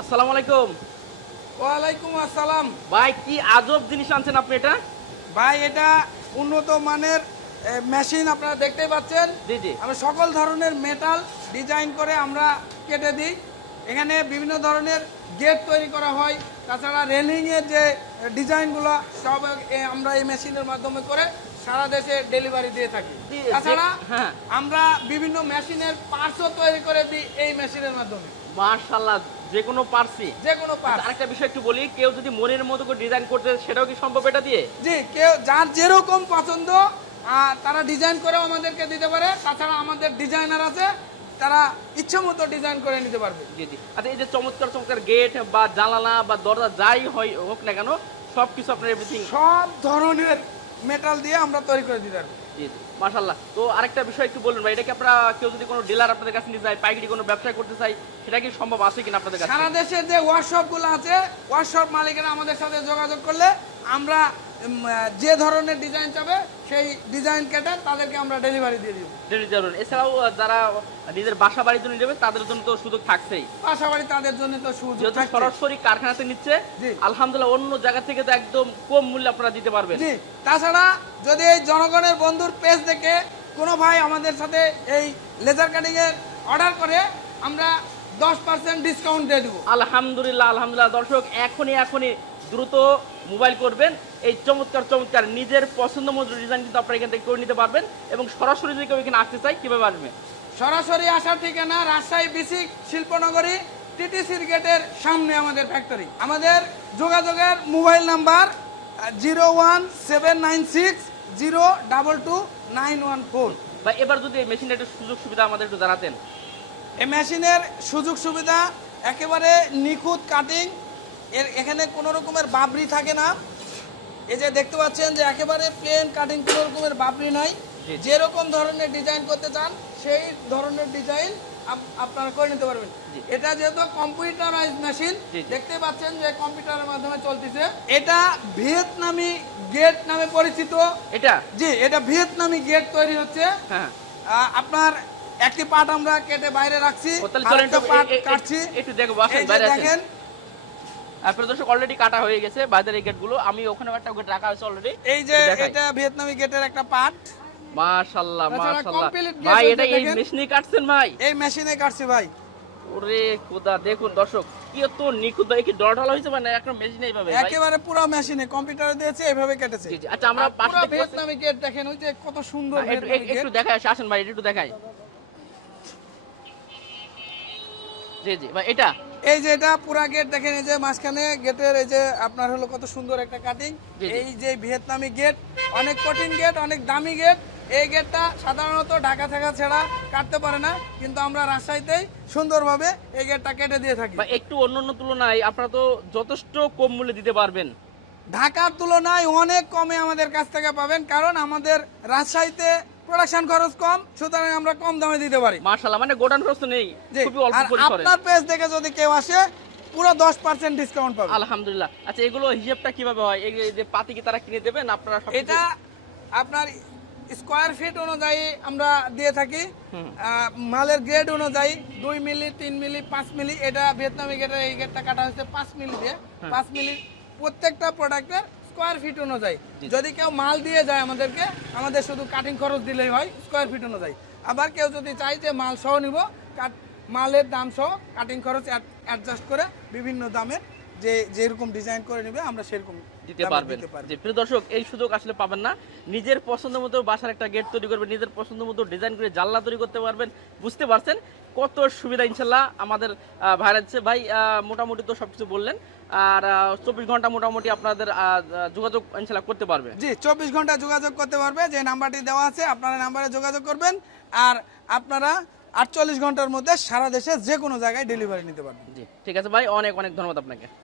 আসসালামু আলাইকুম। ওয়ালাইকুম আসসালাম। ভাই কি আজব জিনিস আনছেন আপনি এটা? ভাই এটা উন্নত মানের মেশিন আপনারা দেখতেই পাচ্ছেন। জি জি। আমরা সকল ধরনের মেটাল ডিজাইন করে আমরা কেটে দিই। এখানে বিভিন্ন ধরনের গেট তৈরি করা হয়। তাছাড়া রেলিংয়ের যে ডিজাইনগুলো সব আমরা এই মেশিনের মাধ্যমে করে সারা দেশে ডেলিভারি দিয়ে থাকি। তাছাড়া হ্যাঁ। আমরা বিভিন্ন মেশিনের পার্টসও তৈরি করে দিই এই মেশিনের মাধ্যমে। মার্শাল্লাহ যে কোনো পারছি যে কোনো পার্টস আরেকটা বিষয় একটু বলি কেউ যদি মনের মতো করে ডিজাইন করতে সেটাও কি সম্ভব এটা দিয়ে? জি কেউ যার যেরকম পছন্দ তারা ডিজাইন করেও আমাদেরকে দিতে পারে। তাছাড়া আমাদের ডিজাইনার আছে তারা ইচ্ছে মতো ডিজাইন করে নিতে পারবে। জি জি। আচ্ছা এই যে চমৎকার চমৎকার গেট বা জানালা বা দরজা যাই হয় হোক না কেন সব কিছু আপনার এভরিথিং সব ধরনের মেটাল দিয়ে আমরা তৈরি করে দিতে পারব। জি মার্শাল্লাহ তো আরেকটা বিষয় একটু বলুন ভাই, এটা কি আপনারা কেউ যদি কোনো ডিলার আপনাদের কাছে নিতে চায়, পাইকারি কোনো ব্যবসা করতে চাই সেটা কি সম্ভব আছে কিনা আপনাদের কাছে? সারা দেশের যে ওয়ার্কশপগুলো আছে ওয়ার্কশপ মালিকেরা আমাদের সাথে যোগাযোগ করলে আমরা যে ধরনের ডিজাইন চাবে সেই ডিজাইন কেটে তাদেরকে আমরা ডেলিভারি দিয়ে দিব। ডেলিভারি এছাড়াও যারা নিজের বাসা বাড়ির জন্য নেবে তাদের জন্য তো সুযোগ থাকছেই। পাশাপাশি তাদের জন্য তো সুযোগ থাকছে। সরাসরি কারখানাতে নিচ্ছে। আলহামদুলিল্লাহ অন্য জায়গা থেকে তো একদম কম মূল্যে আপনারা দিতে পারবেন। জি। তাছাড়া যদি এই জনগণের বন্ধুর পেজ দেখে কোনো ভাই আমাদের সাথে এই লেজার কাটিং এর অর্ডার করে আমরা দশ পার্সেন্ট ডিসকাউন্ট দিয়ে দেবো। আলহামদুলিল্লাহ আলহামদুলিল্লাহ। দর্শক এখনই এখনই দ্রুত মোবাইল করবেন। এই চমৎকার চমৎকার নিজের পছন্দ মতো ডিজাইন কিন্তু আপনারা এখান থেকে করে নিতে পারবেন এবং সরাসরি যদি কেউ এখানে আসতে চাই কীভাবে আসবে? সরাসরি আসার ঠিকানা রাজশাহী বিসিক শিল্পনগরী টিটিসির গেটের সামনে আমাদের ফ্যাক্টরি আমাদের যোগাযোগের mobile number zero one seven nine six zero double two nine one four বা এবার যদি এই মেশিনের একটু সুযোগ সুবিধা আমাদের একটু জানাতেন। এই মেশিনের সুযোগ সুবিধা একেবারে নিখুঁত কাটিং এর এখানে কোনো রকমের বাবরি থাকে না। এই যে দেখতে পাচ্ছেন যে একেবারে প্লেন কাটিং কোনো রকমের বাবরি নাই। যেরকম ধরনের ডিজাইন করতে চান সেই ধরনের ডিজাইন আপনারা করে নিতে পারবেন। এটা যেহেতু কম্পিউটারাইজ মেশিন। দেখতে পাচ্ছেন যে কম্পিউটারের মাধ্যমে চলতেছে। এটা ভিয়েতনামি গেট নামে পরিচিত। এটা? জি এটা ভিয়েতনামি গেট তৈরি হচ্ছে। হ্যাঁ। আপনার একটি পার্ট আমরা কেটে বাইরে রাখছি। কাটছি। একটু দেখেন দর্শক অলরেডি কাটা হয়ে গেছে গেটগুলো আমি ওখানে একটা গেট রাখা হয়েছে অলরেডি এই যে এটা ভিয়েতনামি গেটের একটা পার্ট মাশাআল্লাহ মাশাআল্লাহ ভাই এটা এই মেশিনে কাটছেন ভাই। এই মেশিনে কাটছি ভাই। ওরে খোদা দেখুন দর্শক কি তো নিখুঁত ভাই কি ডল হয়েছে মানে একটা মেশিনে এইভাবে একেবারে পুরো মেশিনে কম্পিউটারে দিয়েছে এইভাবে কেটেছে। আচ্ছা আমরা পাশে ভিয়েতনামি গেট দেখেন ওই যে কত সুন্দর একটু ভিয়েতনামি একটু- একটু দেখায় আসেন ভাই একটু দেখাই। জি জি। এটা? এই যে এটা পুরা গেট দেখেন এই যে মাঝখানে গেটের এই যে আপনার হলো কত সুন্দর একটা কাটিং। এই যে ভিয়েতনামি গেট অনেক কঠিন গেট অনেক দামি গেট এই গেটটা সাধারণত ঢাকা থাকা ছাড়া কাটতে পারে না কিন্তু আমরা রাজশাহীতেই সুন্দরভাবে এই গেটটা কেটে দিয়ে থাকি। একটু অন্য অন্য তুলনায় আপনারা তো যথেষ্ট কম মূল্যে দিতে পারবেন। ঢাকার তুলনায় অনেক কমে আমাদের কাছ থেকে পাবেন কারণ আমাদের রাজশাহীতে প্রোডাকশন খরচ কম সুতরাং আমরা কম দামে দিতে পারি। মার্শাল্লাহ মানে গোডাউন খরচ তো নেই খুবই অল্প পরিসরে আপনার পেজ দেখে যদি কেউ আসে পুরো দশ পার্সেন্ট ডিসকাউন্ট পাবে। আলহামদুলিল্লাহ। আচ্ছা এগুলো হিসাবটা কীভাবে হয়? এই যে পাতি কি তারা কিনে দেবেন আপনারা সব এটা আপনার স্কোয়ার ফিট অনুযায়ী আমরা দিয়ে থাকি। মালের গ্রেড অনুযায়ী দুই মিলি তিন মিলি পাঁচ মিলি এটা ভিয়েতনামি গেটের এই গেটটা কাটা হচ্ছে পাঁচ মিলি দিয়ে। পাঁচ মিলি প্রত্যেকটা প্রোডাক্টের স্কোয়ার ফিট অনুযায়ী। যদি কেউ মাল দিয়ে যায় আমাদেরকে আমাদের শুধু কাটিং খরচ দিলেই হয় স্কোয়ার ফিট অনুযায়ী। আবার কেউ যদি চাই যে মাল সহ নিব মালের দাম সহ কাটিং খরচ অ্যাডজাস্ট করে বিভিন্ন দামের যে যেরকম ডিজাইন করে নেবে আমরা সেরকম দিতে পারবেন। যে প্রিয় দর্শক এই সুযোগ আসলে পাবেন না। নিজের পছন্দ মতো বাসার একটা গেট তৈরি করবেন নিজের পছন্দ মতো ডিজাইন করে জানলা তৈরি করতে পারবেন। বুঝতে পারছেন কত সুবিধা ইনশাল্লাহ আমাদের আছে ভাই মোটামুটি তো সবকিছু বললেন আর চব্বিশ ঘণ্টা মোটামুটি আপনাদের যোগাযোগ ইনশাল্লাহ করতে পারবে। জি চব্বিশ ঘণ্টা যোগাযোগ করতে পারবে যে নাম্বারটি দেওয়া আছে আপনারা নাম্বারে যোগাযোগ করবেন আর আপনারা আটচল্লিশ ঘণ্টার মধ্যে সারা দেশে যে কোনো জায়গায় ডেলিভারি নিতে পারবেন। জি ঠিক আছে ভাই অনেক অনেক ধন্যবাদ আপনাকে।